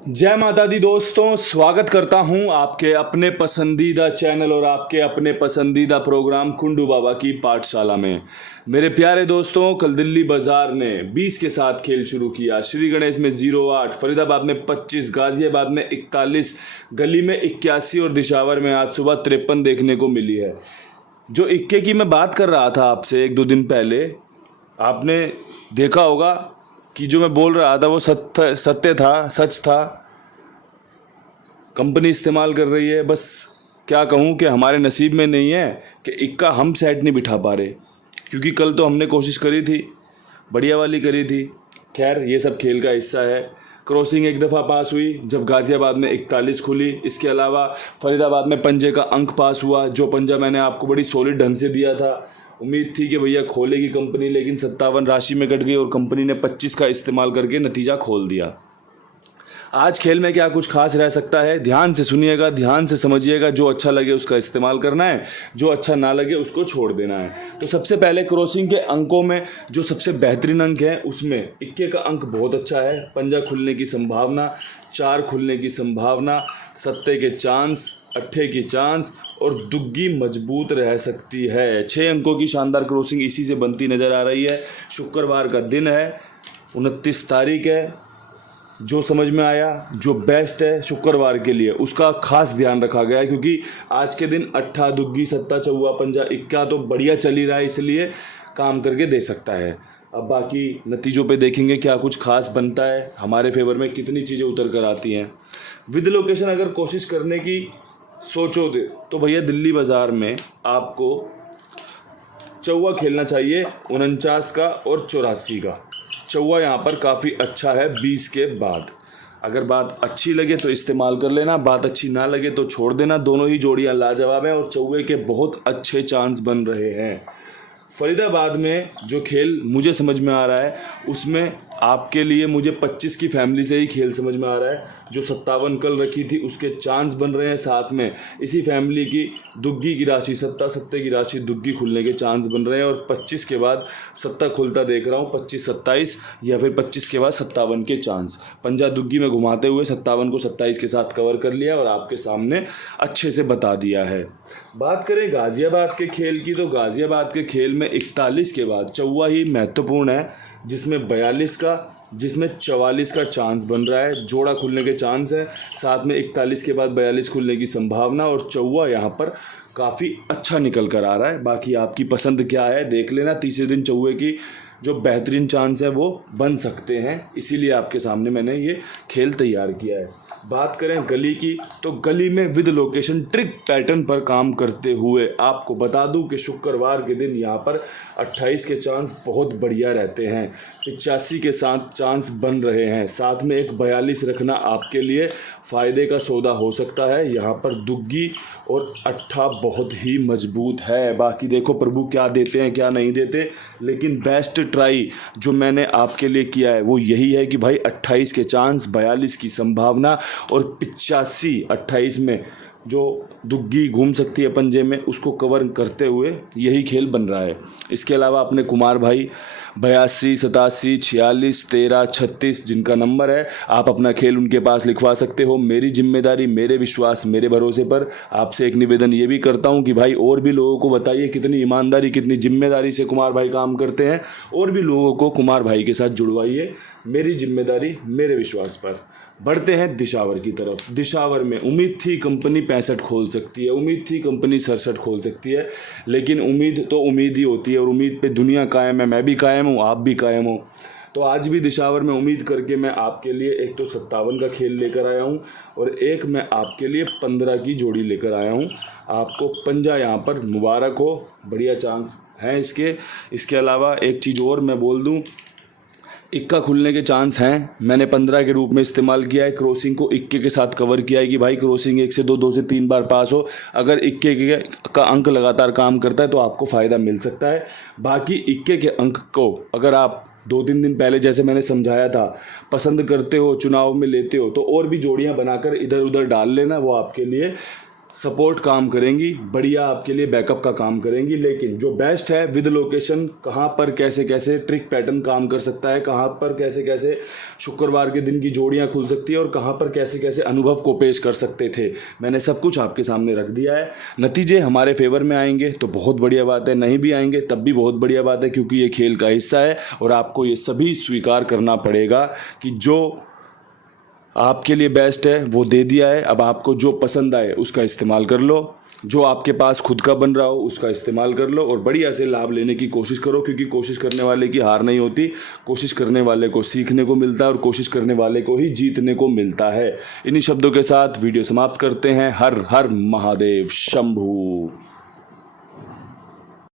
जय माता दी दोस्तों, स्वागत करता हूं आपके अपने पसंदीदा चैनल और आपके अपने पसंदीदा प्रोग्राम कुंडू बाबा की पाठशाला में। मेरे प्यारे दोस्तों, कल दिल्ली बाजार ने 20 के साथ खेल शुरू किया। श्री गणेश में 0-8, फरीदाबाद में 25, गाजियाबाद में 41, गली में 81 और दिशावर में आज सुबह 53 देखने को मिली है। जो इक्के की मैं बात कर रहा था आपसे 1-2 दिन पहले, आपने देखा होगा कि जो मैं बोल रहा था वो सत्य था, सच था। कंपनी इस्तेमाल कर रही है। बस क्या कहूँ कि हमारे नसीब में नहीं है कि इक्का हम सेट नहीं बिठा पा रहे, क्योंकि कल तो हमने कोशिश करी थी, बढ़िया वाली करी थी। खैर, ये सब खेल का हिस्सा है। क्रॉसिंग एक दफ़ा पास हुई जब गाज़ियाबाद में 41 खुली। इसके अलावा फरीदाबाद में पंजे का अंक पास हुआ, जो पंजा मैंने आपको बड़ी सॉलिड ढंग से दिया था। उम्मीद थी कि भैया खोलेगी कंपनी, लेकिन 57 राशि में कट गई और कंपनी ने 25 का इस्तेमाल करके नतीजा खोल दिया। आज खेल में क्या कुछ खास रह सकता है, ध्यान से सुनिएगा, ध्यान से समझिएगा। जो अच्छा लगे उसका इस्तेमाल करना है, जो अच्छा ना लगे उसको छोड़ देना है। तो सबसे पहले क्रॉसिंग के अंकों में जो सबसे बेहतरीन अंक है उसमें इक्के का अंक बहुत अच्छा है। पंजा खुलने की संभावना, 4 खुलने की संभावना, सत्ते के चांस, अट्ठे की चांस और दुग्गी मजबूत रह सकती है। 6 अंकों की शानदार क्रॉसिंग इसी से बनती नज़र आ रही है। शुक्रवार का दिन है, 29 तारीख है। जो समझ में आया, जो बेस्ट है शुक्रवार के लिए, उसका खास ध्यान रखा गया है, क्योंकि आज के दिन अट्ठा, दुग्गी, सत्ता, चौवा, पंजा, इक्का तो बढ़िया चल ही रहा है, इसलिए काम करके दे सकता है। अब बाकी नतीजों पे देखेंगे क्या कुछ खास बनता है, हमारे फेवर में कितनी चीज़ें उतर कर आती हैं। विद लोकेशन अगर कोशिश करने की सोचो तो भैया दिल्ली बाज़ार में आपको चौवा खेलना चाहिए, 49 का और 84 का। चौवा यहाँ पर काफ़ी अच्छा है 20 के बाद। अगर बात अच्छी लगे तो इस्तेमाल कर लेना, बात अच्छी ना लगे तो छोड़ देना। दोनों ही जोड़ियाँ लाजवाब हैं और चौवे के बहुत अच्छे चांस बन रहे हैं। फरीदाबाद में जो खेल मुझे समझ में आ रहा है उसमें आपके लिए मुझे 25 की फैमिली से ही खेल समझ में आ रहा है। जो 57 कल रखी थी उसके चांस बन रहे हैं, साथ में इसी फैमिली की दुग्गी की राशि, सत्ता, सत्ते की राशि दुग्गी खुलने के चांस बन रहे हैं। और 25 के बाद सत्ता खुलता देख रहा हूँ, 25-27 या फिर 25 के बाद 57 के चांस। पंजा दुग्गी में घुमाते हुए 57 को 27 के साथ कवर कर लिया और आपके सामने अच्छे से बता दिया है। बात करें गाज़ियाबाद के खेल की, तो गाज़ियाबाद के खेल में 41 के बाद चौवा ही महत्वपूर्ण है, जिसमें 42 का, जिसमें 44 का चांस बन रहा है। जोड़ा खुलने के चांस है, साथ में 41 के बाद 42 खुलने की संभावना, और चौवा यहाँ पर काफ़ी अच्छा निकल कर आ रहा है। बाकी आपकी पसंद क्या है देख लेना। तीसरे दिन चौवे की जो बेहतरीन चांस है वो बन सकते हैं, इसीलिए आपके सामने मैंने ये खेल तैयार किया है। बात करें गली की, तो गली में विद लोकेशन ट्रिक पैटर्न पर काम करते हुए आपको बता दूं कि शुक्रवार के दिन यहाँ पर 28 के चांस बहुत बढ़िया रहते हैं, 85 के साथ चांस बन रहे हैं, साथ में एक 42 रखना आपके लिए फ़ायदे का सौदा हो सकता है। यहाँ पर दुग्गी और अट्ठा बहुत ही मजबूत है। बाकी देखो प्रभु क्या देते हैं क्या नहीं देते, लेकिन बेस्ट ट्राई जो मैंने आपके लिए किया है वो यही है कि भाई 28 के चांस, 42 की संभावना और 85, 28 में जो दुग्गी घूम सकती है पंजे में, उसको कवर करते हुए यही खेल बन रहा है। इसके अलावा अपने कुमार भाई 82, 87, 46, 13, 36 जिनका नंबर है, आप अपना खेल उनके पास लिखवा सकते हो। मेरी जिम्मेदारी, मेरे विश्वास, मेरे भरोसे पर आपसे एक निवेदन ये भी करता हूँ कि भाई और भी लोगों को बताइए कितनी ईमानदारी, कितनी जिम्मेदारी से कुमार भाई काम करते हैं। और भी लोगों को कुमार भाई के साथ जुड़वाइए। मेरी जिम्मेदारी, मेरे विश्वास पर। बढ़ते हैं दिशावर की तरफ। दिशावर में उम्मीद थी कंपनी 65 खोल सकती है, उम्मीद थी कंपनी 67 खोल सकती है, लेकिन उम्मीद तो उम्मीद ही होती है और उम्मीद पे दुनिया कायम है। मैं भी कायम हूँ, आप भी कायम हो। तो आज भी दिशावर में उम्मीद करके मैं आपके लिए एक तो 57 का खेल लेकर आया हूँ और एक मैं आपके लिए 15 की जोड़ी लेकर आया हूँ। आपको पंजा यहाँ पर मुबारक हो, बढ़िया चांस हैं इसके। इसके अलावा एक चीज़ और मैं बोल दूँ, इक्का खुलने के चांस हैं, मैंने 15 के रूप में इस्तेमाल किया है। क्रॉसिंग को इक्के के साथ कवर किया है कि भाई क्रॉसिंग 1 से 2, 2 से 3 बार पास हो। अगर इक्के का अंक लगातार काम करता है तो आपको फ़ायदा मिल सकता है। बाकी इक्के के अंक को अगर आप 2-3 दिन पहले, जैसे मैंने समझाया था, पसंद करते हो, चुनाव में लेते हो, तो और भी जोड़ियाँ बनाकर इधर उधर डाल लेना, वो आपके लिए सपोर्ट काम करेंगी, बढ़िया आपके लिए बैकअप का काम करेंगी। लेकिन जो बेस्ट है विद लोकेशन, कहाँ पर कैसे कैसे ट्रिक पैटर्न काम कर सकता है, कहाँ पर कैसे कैसे शुक्रवार के दिन की जोड़ियाँ खुल सकती है और कहाँ पर कैसे कैसे अनुभव को पेश कर सकते थे, मैंने सब कुछ आपके सामने रख दिया है। नतीजे हमारे फेवर में आएंगे तो बहुत बढ़िया बात है, नहीं भी आएंगे तब भी बहुत बढ़िया बात है, क्योंकि ये खेल का हिस्सा है और आपको ये सभी स्वीकार करना पड़ेगा कि जो आपके लिए बेस्ट है वो दे दिया है। अब आपको जो पसंद आए उसका इस्तेमाल कर लो, जो आपके पास खुद का बन रहा हो उसका इस्तेमाल कर लो और बढ़िया से लाभ लेने की कोशिश करो, क्योंकि कोशिश करने वाले की हार नहीं होती, कोशिश करने वाले को सीखने को मिलता है और कोशिश करने वाले को ही जीतने को मिलता है। इन्हीं शब्दों के साथ वीडियो समाप्त करते हैं। हर हर महादेव शंभू।